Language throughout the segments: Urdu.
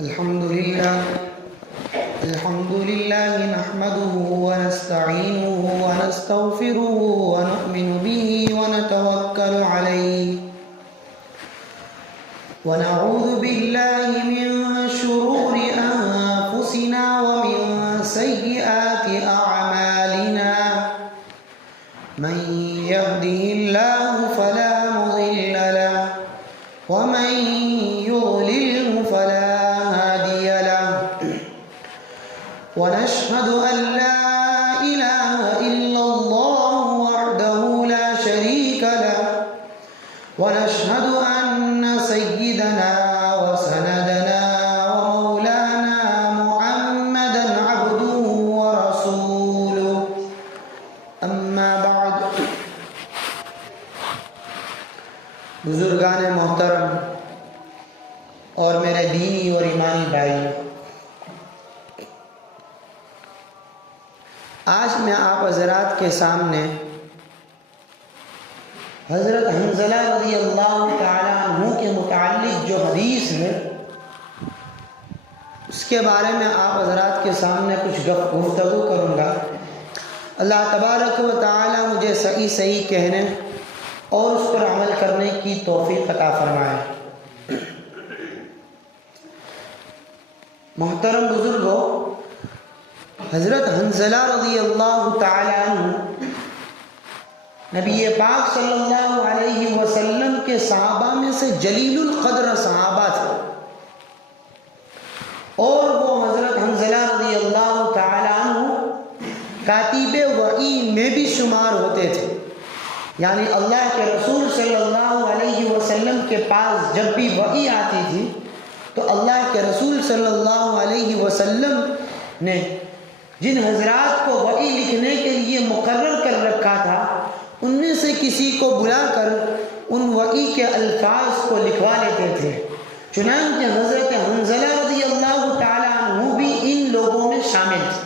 الحمد لله نحمده ونستعينه ونستغفره ونؤمن به ونتوكل عليه ونعوذ بالله من شرور أنفسنا ومن سيئات أعمالنا من يهده الله فلا مضل له ومن يضلله فلا هادي له ونشهد أن لا إله إلا الله وحده لا شريك له ونشهد أن سيدنا وسندنا ومولانا محمدا عبده ورسوله أما بعد بزرگان محترم اور میرے دینی اور ایمانی بھائی، آج میں آپ حضرات کے سامنے حضرت حنظلہ رضی اللہ تعالیٰ عنہ کے متعلق جو حدیث ہے اس کے بارے میں آپ حضرات کے سامنے کچھ گفتگو کروں گا۔ اللہ تبارک و تعالیٰ مجھے صحیح کہنے اور اس پر عمل کرنے کی توفیق عطا فرمائے۔ محترم بزرگوں، حضرت حنظلہ رضی اللہ تعالیٰ عنہ نبی پاک صلی اللہ علیہ وسلم کے صحابہ میں سے جلیل القدر صحابہ تھے، اور وہ حضرت حنظلہ رضی اللہ تعالیٰ عنہ کاتب وحی میں بھی شمار ہوتے تھے، یعنی اللہ کے رسول صلی اللہ علیہ وسلم کے پاس جب بھی وحی آتی تھی تو اللہ کے رسول صلی اللہ علیہ وسلم نے جن حضرات کو وحی لکھنے کے لیے مقرر کر رکھا تھا ان میں سے کسی کو بلا کر ان وحی کے الفاظ کو لکھوا لیتے تھے۔ چنانچہ حضرت حنظلہ رضی اللہ تعالیٰ عنہ بھی ان لوگوں میں شامل تھے۔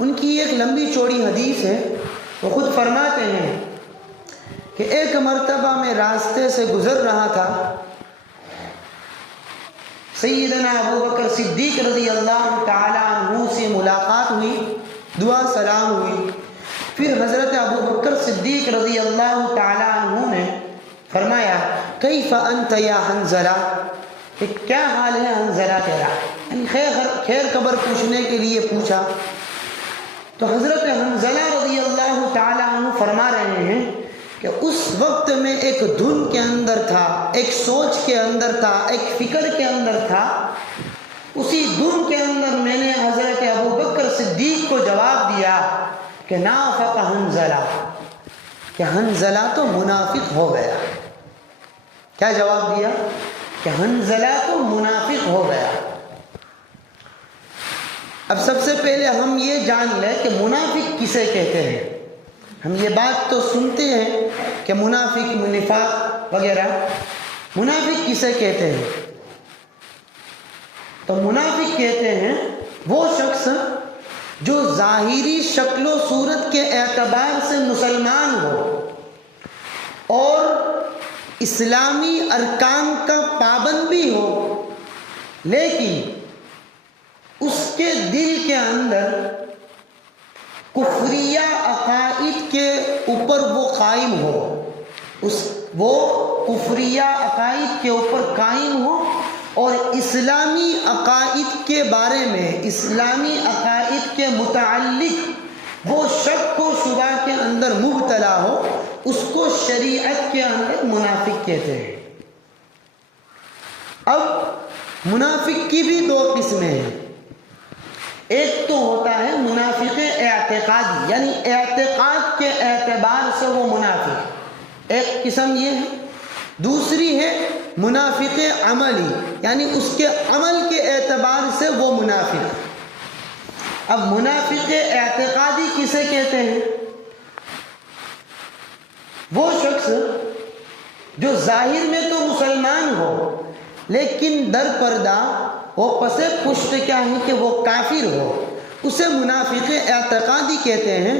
ان کی ایک لمبی چوڑی حدیث ہے، وہ خود فرماتے ہیں کہ ایک مرتبہ میں راستے سے گزر رہا تھا، سیدنا ابو بکر صدیق رضی اللہ تعالیٰ عنہ سے ملاقات ہوئی، دعا سلام ہوئی۔ پھر حضرت ابو بکر صدیق رضی اللہ تعالیٰ عنہ نے فرمایا کیف انت یا حنظلہ، کہ کیا حال ہے حنظلہ تیرا، یعنی خیر خبر پوچھنے کے لیے پوچھا۔ تو حضرت حنظلہ رضی اللہ تعالیٰ عنہ فرما رہے ہیں کہ اس وقت میں ایک دھن کے اندر تھا، ایک سوچ کے اندر تھا، ایک فکر کے اندر تھا۔ اسی دھن کے اندر میں نے حضرت ابو بکر صدیق کو جواب دیا کہ نافق حنظلہ، کہ حنظلہ تو منافق ہو گیا۔ کیا جواب دیا؟ کہ حنظلہ تو منافق ہو گیا۔ اب سب سے پہلے ہم یہ جان لیں کہ منافق کسے کہتے ہیں۔ ہم یہ بات تو سنتے ہیں کہ منافق، نفاق وغیرہ، منافق کسے کہتے ہیں؟ تو منافق کہتے ہیں وہ شخص جو ظاہری شکل و صورت کے اعتبار سے مسلمان ہو اور اسلامی ارکان کا پابند بھی ہو، لیکن اس کے دل کے اندر کفریہ عقائد کے اوپر وہ قائم ہو، وہ کفریہ عقائد کے اوپر قائم ہو اور اسلامی عقائد کے بارے میں، اسلامی عقائد کے متعلق وہ شک و شبہ کے اندر مبتلا ہو، اس کو شریعت کے اندر منافق کہتے ہیں۔ اب منافق کی بھی دو قسمیں ہیں۔ ایک تو ہوتا ہے منافق اعتقادی، یعنی اعتقاد کے اعتبار سے وہ منافق، ایک قسم یہ ہے۔ دوسری ہے منافق عملی، یعنی اس کے عمل کے اعتبار سے وہ منافق۔ اب منافق اعتقادی کسے کہتے ہیں؟ وہ شخص جو ظاہر میں تو مسلمان ہو لیکن در پردہ وہ پس پشت کیا ہے کہ وہ کافر ہو، اسے منافق اعتقادی کہتے ہیں،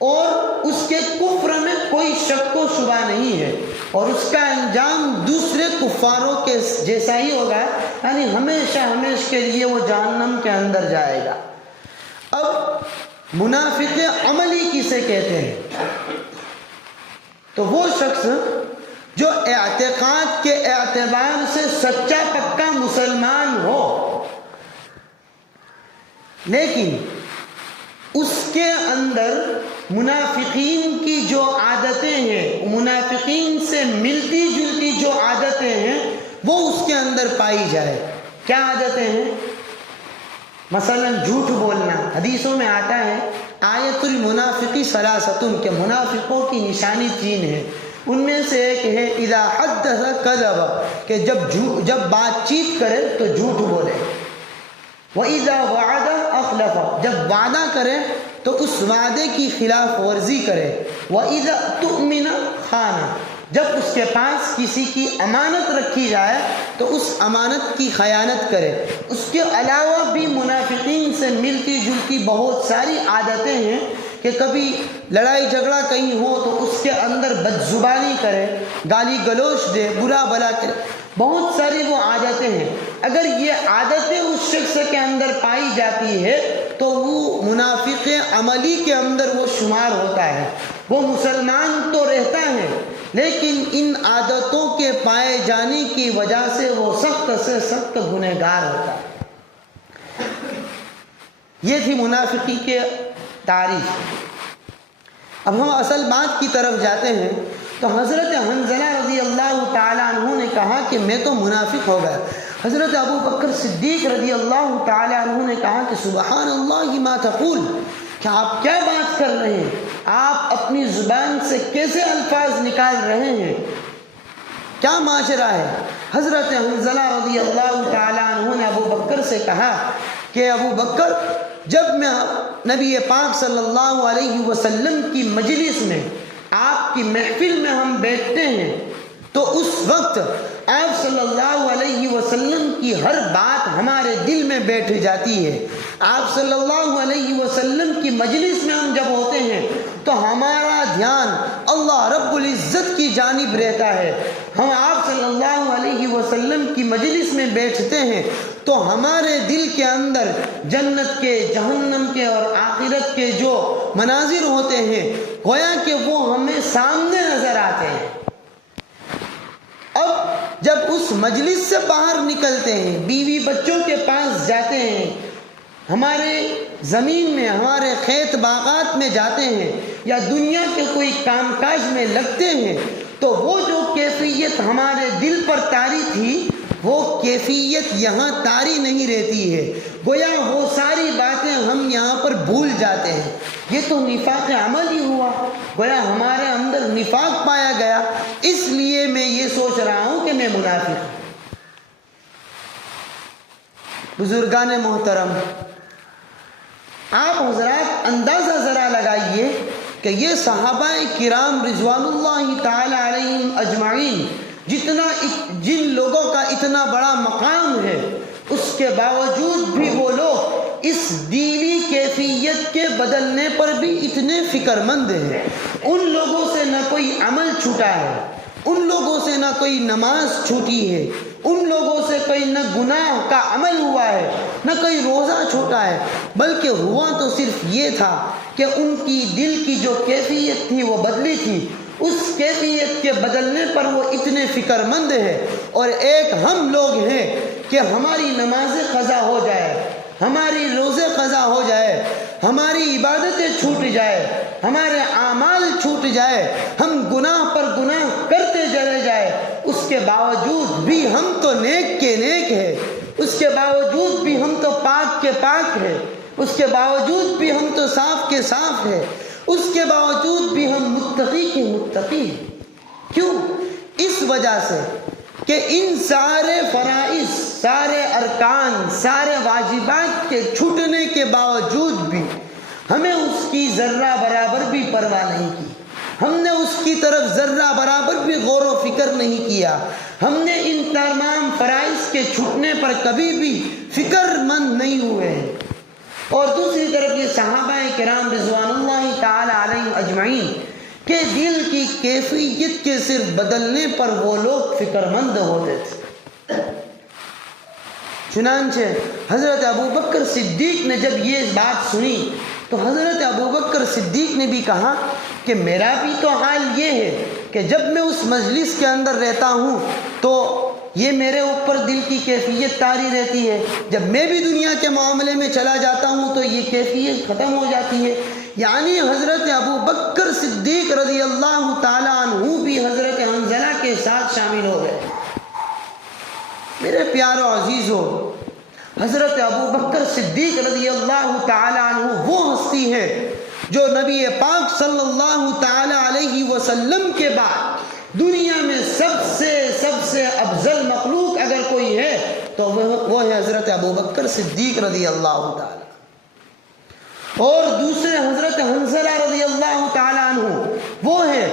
اور اس کے کفر میں کوئی شک و شبہ نہیں ہے۔ اور اس کا انجام دوسرے کفاروں کے جیسا ہی ہوگا، یعنی ہمیشہ ہمیشہ کے لیے وہ جہنم کے اندر جائے گا۔ اب منافق عملی کسے کہتے ہیں؟ تو وہ شخص جو اعتقاد کے اعتبار سے سچا پکا مسلمان ہو، لیکن اس کے اندر منافقین کی جو عادتیں ہیں، منافقین سے ملتی جلتی جو عادتیں ہیں وہ اس کے اندر پائی جائے۔ کیا عادتیں ہیں؟ مثلا جھوٹ بولنا۔ حدیثوں میں آتا ہے آیت المنافقی ثلاثۃ، کہ منافقوں کی نشانی 3 ہے۔ ان میں سے ایک ہے اذا حدث کذب، کہ جب بات چیت کرے تو جھوٹ بولے۔ وَإِذَا وَعَدَ أَخْلَفَ، جب وعدہ کرے تو اس وعدے کی خلاف ورزی کرے۔ وَإِذَا تُؤْمِنَ خَانَ، جب اس کے پاس کسی کی امانت رکھی جائے تو اس امانت کی خیانت کرے۔ اس کے علاوہ بھی منافقین سے ملتی جلتی بہت ساری عادتیں ہیں کہ کبھی لڑائی جھگڑا کہیں ہو تو اس کے اندر بدزبانی کرے، گالی گلوچ دے، برا بھلا کرے، بہت ساری وہ عادتیں ہیں۔ اگر یہ عادتیں اس شخص کے اندر پائی جاتی ہے تو وہ منافق عملی کے اندر وہ شمار ہوتا ہے۔ وہ مسلمان تو رہتا ہے لیکن ان عادتوں کے پائے جانے کی وجہ سے وہ سخت سے سخت گنہگار ہوتا ہے۔ یہ تھی منافقی کے تعریف۔ اب ہم اصل بات کی طرف جاتے ہیں تو حضرت حنظلہ رضی اللہ تعالیٰ عنہ نے کہا کہ میں تو منافق ہو گیا۔ حضرت ابو بکر صدیق رضی اللہ تعالیٰ عنہ نے کہا کہ سبحان اللہ ما تقول، کہ آپ کیا بات کر رہے ہیں، آپ اپنی زبان سے کیسے الفاظ نکال رہے ہیں، کیا معاشرہ ہے؟ حضرت حنظلہ رضی اللہ تعالیٰ عنہ نے ابو بکر سے کہا کہ ابو بکر، جب میں نبی پاک صلی اللہ علیہ وسلم کی مجلس میں، آپ کی محفل میں ہم بیٹھتے ہیں تو اس وقت آپ صلی اللہ علیہ وسلم کی ہر بات ہمارے دل میں بیٹھ جاتی ہے۔ آپ صلی اللہ علیہ وسلم کی مجلس میں ہم جب ہوتے ہیں تو ہمارا دھیان اللہ رب العزت کی جانب رہتا ہے۔ ہم آپ صلی اللہ علیہ وسلم کی مجلس میں بیٹھتے ہیں تو ہمارے دل کے اندر جنت کے، جہنم کے اور آخرت کے جو مناظر ہوتے ہیں گویا کہ وہ ہمیں سامنے نظر آتے ہیں۔ اب جب اس مجلس سے باہر نکلتے ہیں، بیوی بچوں کے پاس جاتے ہیں، ہمارے زمین میں، ہمارے کھیت باغات میں جاتے ہیں یا دنیا کے کوئی کام کاج میں لگتے ہیں تو وہ جو کیفیت ہمارے دل پر طاری تھی وہ کیفیت یہاں طاری نہیں رہتی ہے، گویا وہ ساری باتیں ہم یہاں پر بھول جاتے ہیں۔ یہ تو نفاق عمل ہی ہوا، گویا ہمارے اندر نفاق پایا گیا، اس لیے میں یہ سوچ رہا ہوں کہ میں منافق ہوں۔ بزرگان محترم، آپ حضرات اندازہ ذرا لگائیے کہ یہ صحابہ کرام رضوان اللہ تعالی علیہم اجمعین جن لوگوں کا اتنا بڑا مقام ہے، اس کے باوجود بھی وہ لوگ اس دینی کیفیت کے بدلنے پر بھی اتنے فکر مند ہیں۔ ان لوگوں سے نہ کوئی عمل چھوٹا ہے، ان لوگوں سے نہ کوئی نماز چھوٹی ہے، ان لوگوں سے کوئی نہ گناہ کا عمل ہوا ہے، نہ کوئی روزہ چھوٹا ہے، بلکہ ہوا تو صرف یہ تھا کہ ان کی دل کی جو کیفیت تھی وہ بدلی تھی۔ اس کیفیت کے بدلنے پر وہ اتنے فکر مند ہیں۔ اور ایک ہم لوگ ہیں کہ ہماری نمازیں قضا ہو جائے، ہماری روزے قضا ہو جائے، ہماری عبادتیں چھوٹ جائے، ہمارے اعمال چھوٹ جائے، ہم گناہ پر گناہ کرتے چلے جائے، اس کے باوجود بھی ہم تو نیک کے نیک ہیں، اس کے باوجود بھی ہم تو پاک کے پاک ہیں، اس کے باوجود بھی ہم تو صاف کے صاف ہیں، اس کے باوجود بھی ہم متقی کے متقی ہیں۔ کیوں؟ اس وجہ سے کہ ان سارے فرائض، سارے ارکان، سارے واجبات کے چھوٹنے کے باوجود بھی ہمیں اس کی ذرہ برابر بھی پرواہ نہیں کی، ہم نے اس کی طرف ذرہ برابر بھی غور و فکر نہیں کیا، ہم نے ان تمام فرائض کے چھوٹنے پر کبھی بھی فکر مند نہیں ہوئے ہیں۔ اور دوسری طرف یہ صحابہ کرام رضوان اللہ تعالی علیہم اجمعین کہ دل کی کیفیت کے صرف بدلنے پر وہ لوگ فکر مند ہوتے تھے۔ چنانچہ حضرت ابوبکر صدیق نے جب یہ بات سنی تو حضرت ابوبکر صدیق نے بھی کہا کہ میرا بھی تو حال یہ ہے کہ جب میں اس مجلس کے اندر رہتا ہوں تو یہ میرے اوپر دل کی کیفیت طاری رہتی ہے، جب میں بھی دنیا کے معاملے میں چلا جاتا ہوں تو یہ کیفیت ختم ہو جاتی ہے۔ یعنی حضرت ابوبکر صدیق رضی اللہ تعالیٰ عنہ بھی حضرت حنظلہ کے ساتھ شامل ہو گئے۔ میرے پیارو عزیزو، حضرت ابوبکر صدیق رضی اللہ تعالیٰ عنہ وہ ہستی ہے جو نبی پاک صلی اللہ تعالیٰ علیہ وسلم کے بعد دنیا میں سب سے افضل مخلوق اگر کوئی ہے تو وہ ہے حضرت ابوبکر صدیق رضی اللہ تعالیٰ، اور دوسرے حضرت حنظلہ رضی اللہ تعالیٰ عنہ وہ ہے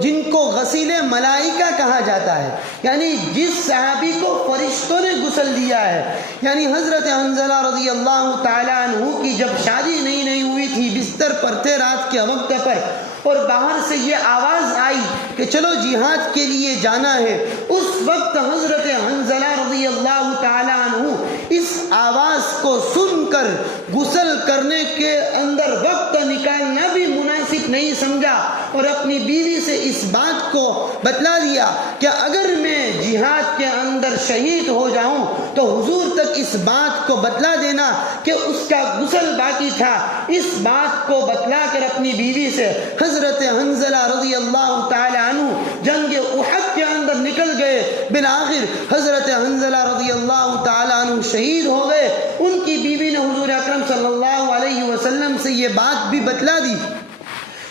جن کو غسیل ملائکہ کہا جاتا ہے، یعنی جس صحابی کو فرشتوں نے غسل دیا ہے۔ یعنی حضرت حنظلہ رضی اللہ تعالیٰ عنہ کی جب شادی نہیں ہوئی تھی، بستر پر تھے رات کے وقت پر، اور باہر سے یہ آواز آئی کہ چلو جہاد کے لیے جانا ہے، اس وقت حضرت حنظلہ رضی اللہ تعالیٰ عنہ اس آواز کو سن کر غسل کرنے کے اندر وقت نکالنا بھی مناسب نہیں سمجھا، اور اپنی بیوی سے اس بات کو بتلا دیا کہ اگر میں جہاد کے اندر شہید ہو جاؤں تو حضور تک اس بات کو بتلا دینا کہ اس کا غسل باقی تھا۔ اس بات کو بتلا کر اپنی بیوی سے حضرت حنظلہ رضی اللہ تعالی عنہ جنگ احد کے اندر نکل گئے۔ بالآخر حضرت حنظلہ رضی اللہ تعالی عنہ شہید ہو گئے۔ ان کی بیوی نے حضور اکرم صلی اللہ علیہ وسلم سے یہ بات بھی بتلا دی۔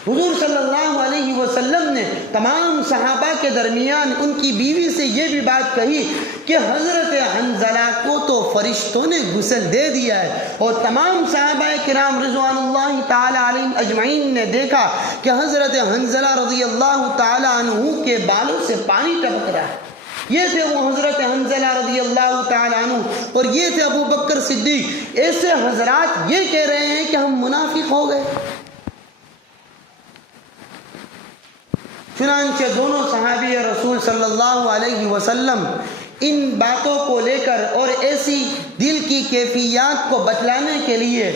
حضور صلی اللہ علیہ وسلم نے تمام صحابہ کے درمیان ان کی بیوی سے یہ بھی بات کہی کہ حضرت حنظلہ کو تو فرشتوں نے غسل دے دیا ہے، اور تمام صحابہ کرام رضوان اللہ تعالی علیہم اجمعین نے دیکھا کہ حضرت حنظلہ رضی اللہ تعالی عنہ کے بالوں سے پانی ٹپک رہا ہے۔ یہ تھے وہ حضرت حنظلہ رضی اللہ تعالی عنہ، اور یہ تھے ابوبکر صدیق۔ ایسے حضرات یہ کہہ رہے ہیں کہ ہم منافق ہو گئے۔ چنانچہ دونوں صحابی رسول صلی اللہ علیہ وسلم ان باتوں کو لے کر اور ایسی دل کی کیفیات کو بتلانے کے لیے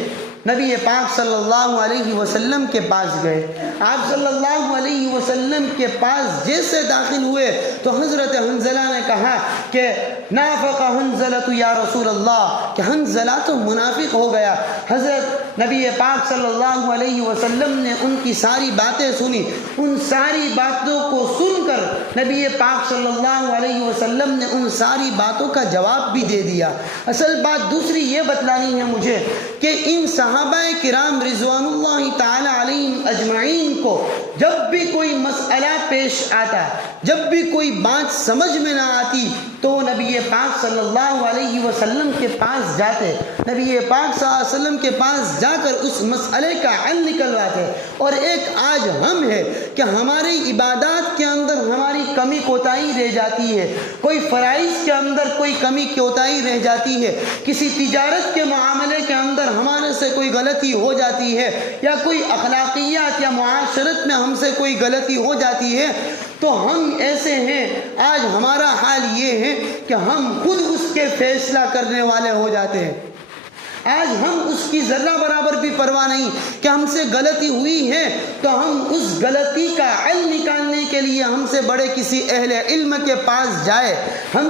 نبی پاک صلی اللہ علیہ وسلم کے پاس گئے۔ آپ صلی اللہ علیہ وسلم کے پاس جیسے داخل ہوئے تو حضرت حنظلہ نے کہا کہ نافق حنظلہ یا رسول اللہ، کہ حنظلہ تو منافق ہو گیا۔ حضرت نبی پاک صلی اللہ علیہ وسلم نے ان کی ساری باتیں سنی۔ ان ساری باتوں کو سن کر نبی پاک صلی اللہ علیہ وسلم نے ان ساری باتوں کا جواب بھی دے دیا۔ اصل بات دوسری یہ بتلانی ہے مجھے کہ ان صحابہ کرام رضوان اللہ تعالی علیہم اجمعین کو جب بھی کوئی مسئلہ پیش آتا، جب بھی کوئی بات سمجھ میں نہ آتی تو وہ نبی پاک صلی اللہ علیہ وسلم کے پاس جاتے، نبی پاک صلی اللہ علیہ وسلم کے پاس جا کر اس مسئلے کا حل نکلواتے۔ اور ایک آج ہم ہے کہ ہماری عبادات کے اندر ہماری کمی کوتاہی رہ جاتی ہے، کوئی فرائض کے اندر کوئی کمی کوتاہی رہ جاتی ہے، کسی تجارت کے معاملے کے اندر ہمارے سے کوئی غلطی ہو جاتی ہے، یا کوئی اخلاقیات یا معاشرت میں ہم سے کوئی غلطی ہو جاتی ہے، تو ہم ایسے ہیں، آج ہمارا حال یہ ہے کہ ہم خود اس کے فیصلہ کرنے والے ہو جاتے ہیں۔ آج ہم اس کی ذرہ برابر بھی پرواہ نہیں کہ ہم سے غلطی ہوئی ہے تو ہم اس غلطی کا حل نکالنے کے لیے ہم سے بڑے کسی اہل علم کے پاس جائے، ہم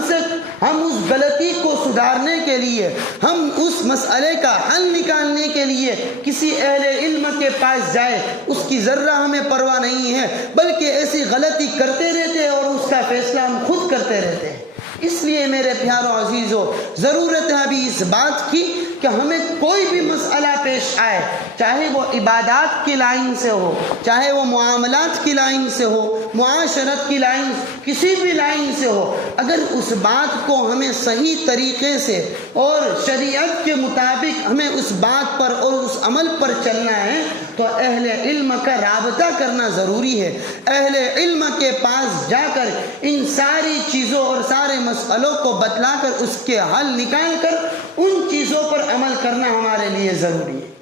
اس غلطی کو سدھارنے کے لیے، ہم اس مسئلے کا حل نکالنے کے لیے کسی اہل علم کے پاس جائے، اس کی ذرہ ہمیں پرواہ نہیں ہے، بلکہ ایسی غلطی کرتے رہتے ہیں اور اس کا فیصلہ ہم خود کرتے رہتے ہیں۔ اس لیے میرے پیارو عزیزو، ضرورت ہے ابھی اس بات کی کہ ہمیں کوئی بھی مسئلہ پیش آئے، چاہے وہ عبادات کی لائن سے ہو، چاہے وہ معاملات کی لائن سے ہو، معاشرت کی لائن، کسی بھی لائن سے ہو، اگر اس بات کو ہمیں صحیح طریقے سے اور شریعت کے مطابق ہمیں اس بات پر اور اس عمل پر چلنا ہے تو اہل علم کا رابطہ کرنا ضروری ہے۔ اہل علم کے پاس جا کر ان ساری چیزوں اور سارے مسئلوں کو بتلا کر اس کے حل نکال کر ان چیزوں پر عمل کرنا ہمارے لیے ضروری ہے۔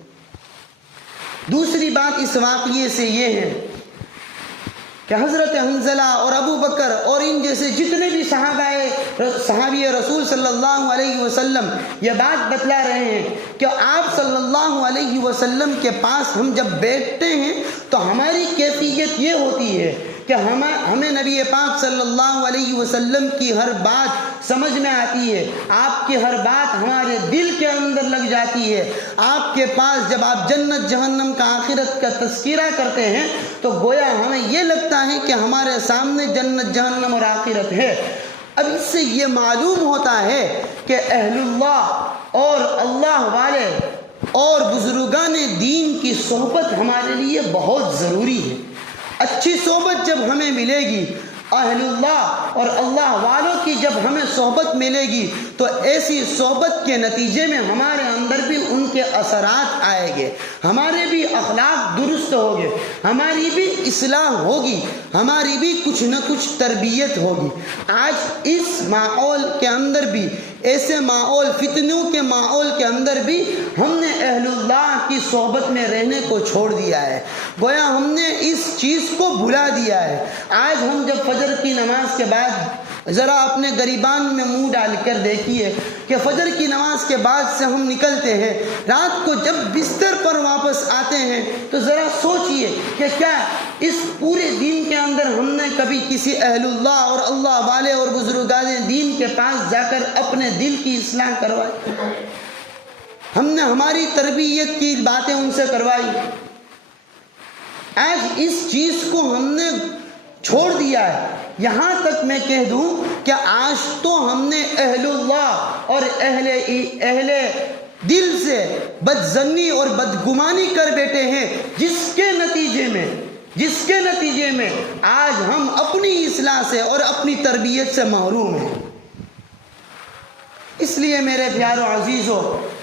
دوسری بات اس واقعے سے یہ ہے کہ حضرت حنظلہ اور ابو بکر اور ان جیسے جتنے بھی صحابی رسول صلی اللہ علیہ وسلم یہ بات بتلا رہے ہیں کہ آپ صلی اللہ علیہ وسلم کے پاس ہم جب بیٹھتے ہیں تو ہماری کیفیت یہ ہوتی ہے کہ ہمیں نبی پاک صلی اللہ علیہ وسلم کی ہر بات سمجھ میں آتی ہے، آپ کی ہر بات ہمارے دل کے اندر لگ جاتی ہے۔ آپ کے پاس جب آپ جنت جہنم کا آخرت کا تذکرہ کرتے ہیں تو گویا ہمیں یہ لگتا ہے کہ ہمارے سامنے جنت جہنم اور آخرت ہے۔ اب اس سے یہ معلوم ہوتا ہے کہ اہل اللہ اور اللہ والے اور بزرگان دین کی صحبت ہمارے لیے بہت ضروری ہے۔ اچھی صحبت جب ہمیں ملے گی، اہل اللہ اور اللہ والوں کی جب ہمیں صحبت ملے گی تو ایسی صحبت کے نتیجے میں ہمارے اندر بھی ان کے اثرات آئیں گے، ہمارے بھی اخلاق درست ہوگے، ہماری بھی اصلاح ہوگی، ہماری بھی کچھ نہ کچھ تربیت ہوگی۔ آج اس ماحول کے اندر بھی، ایسے ماحول، فتنوں کے ماحول کے اندر بھی ہم نے اہل اللہ کی صحبت میں رہنے کو چھوڑ دیا ہے، گویا ہم نے اس چیز کو بھلا دیا ہے۔ آج ہم جب فجر کی نماز کے بعد ذرا اپنے گریبان میں منہ ڈال کر دیکھیے کہ فجر کی نماز کے بعد سے ہم نکلتے ہیں، رات کو جب بستر پر واپس آتے ہیں تو ذرا سوچئے کہ کیا اس پورے دن کے اندر ہم نے کبھی کسی اہل اللہ اور اللہ والے اور بزرگان دین کے پاس جا کر اپنے دل کی اصلاح کروائی؟ ہم نے ہماری تربیت کی باتیں ان سے کروائی؟ آج اس چیز کو ہم نے چھوڑ دیا ہے۔ یہاں تک میں کہہ دوں کہ آج تو ہم نے اہل اللہ اور اہل دل سے بدظنی اور بدگمانی کر بیٹھے ہیں، جس کے نتیجے میں آج ہم اپنی اصلاح سے اور اپنی تربیت سے محروم ہیں۔ اس لیے میرے پیارو عزیزو،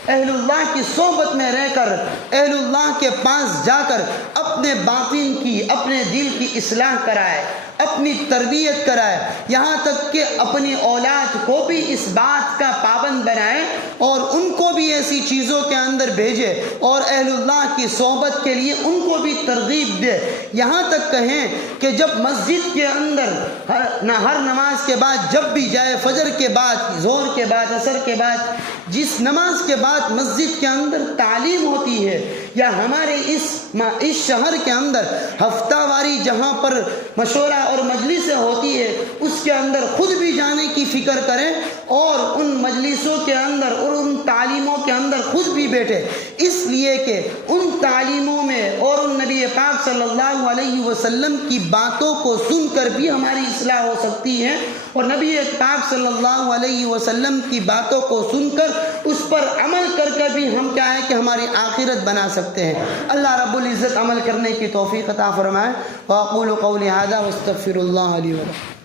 اہل اللہ کی صحبت میں رہ کر، اہل اللہ کے پاس جا کر اپنے باطن کی، اپنے دل کی اصلاح کرائے، اپنی تربیت کرائے، یہاں تک کہ اپنی اولاد کو بھی اس بات کا پابند بنائے اور ان کو بھی ایسی چیزوں کے اندر بھیجے اور اہل اللہ کی صحبت کے لیے ان کو بھی ترغیب دے۔ یہاں تک کہیں کہ جب مسجد کے اندر ہر نماز کے بعد جب بھی جائے، فجر کے بعد، ظہر کے بعد، عصر کے بعد، جس نماز کے بعد مسجد کے اندر تعلیم ہوتی ہے، یا ہمارے اس شہر کے اندر ہفتہ واری جہاں پر مشورہ اور مجلسیں ہوتی ہے، اس کے اندر خود بھی جانے کی فکر کریں اور ان مجلسوں کے اندر اور ان تعلیموں کے اندر خود بھی بیٹھے، اس لیے کہ ان تعلیموں میں اور ان نبی پاک صلی اللہ علیہ وسلم کی باتوں کو سن کر بھی ہماری اصلاح ہو سکتی ہے، اور نبی پاک صلی اللہ علیہ وسلم کی باتوں کو سن کر اس پر عمل کر بھی ہم کیا ہے کہ ہماری آخرت بنا سکتے ہیں۔ اللہ رب العزت عمل کرنے کی توفیق عطا فرمائے۔ واقول قولی ھذا واستغفر اللہ لی ولکم۔